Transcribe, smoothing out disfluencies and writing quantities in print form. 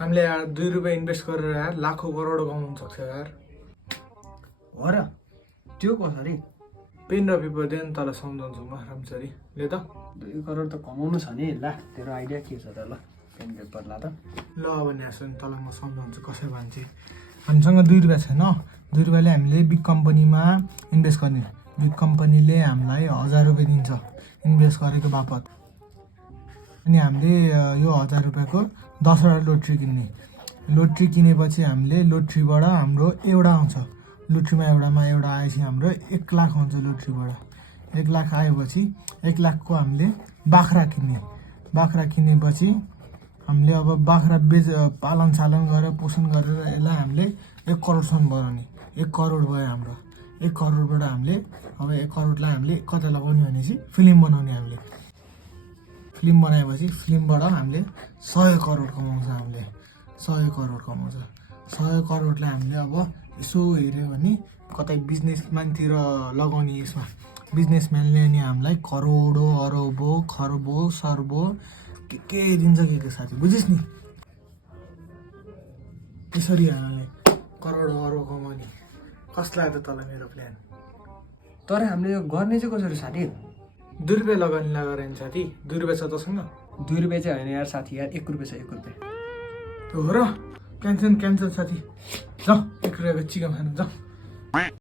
हामीले यार 2 रुपैयाँ इन्भेस्ट गरेर यार लाखौं करोडौं कमाउन सक्छ यार। हो र त्यो कसरी पेन र पेपर दे नि तँलाई सम्झाउँछु म राम्ररी ले त। 2 करोड त कमाउनु छ नि। ला तेरो आइडिया के छ त? ल पेन पेपर ला त। ल अब न्यासन तँलाई म सम्झाउँछु कसरी भन्छ। हामीसँग 2 रुपैयाँ छैन, 2 रुपैयाँले हामीले बिग कम्पनीमा इन्भेस्ट गर्ने। बिग कम्पनीले हामीलाई 1000 रुपैयाँ दिन्छ इन्भेस्ट गरेको बापत। अनि हामीले यो 1000 रुपैयाँको 10वटा लोट्री किन्ने। लोट्री किनेपछि हामीले लोट्रीबाट हाम्रो एउटा आउँछ। लोट्रीमा एउटा आएपछि हाम्रो 1 लाख आउँछ लोट्रीबाट। 1 लाख आएपछि 1 लाखको हामीले बाख्रा किन्ने। बाख्रा किनेपछि हामीले अब बाख्रा पालन सालन गरेर पोषण गरेर यसलाई हामीले 1 करोडसम्म बनाउने। 1 करोड भयो हाम्रो। 1 करोडबाट हामीले अब 1 करोडलाई हामीले कता लगाउने भनेपछि फिल्म बनाउने। हामीले फिल्म बनाएपछि फिल्मबाट हामीले 100 करोड कमाउँछ। हामीले 100 करोड कमाउँछ। 100 करोडलाई हामीले अब यसो हेऱ्यो भने कतै बिजनेसम्यानतिर लगाउने। यसमा बिजनेसम्यानले नि हामीलाई करोडौँ अरबौँ खरबौँ सरबौँ के दिन्छ के साथी, बुझिस् नि? यसरी हामीले करोडौँ अरब कमाउने। कस्तो लाग्यो तँलाई मेरो प्लान? तर हामीले यो गर्ने चाहिँ कसरी साथी? 2 रुपैयाँ लगानी लगाएर नि साथी। 2 रुपैयाँ छ तसँग? 2 रुपैयाँ चाहिँ होइन यार साथी, यार 1 रुपैयाँ छ। 1 रुपैयाँ हो र? क्यान्सल साथी। जाऊ 1 रुपैयाँको चिकन खानु जाऊ।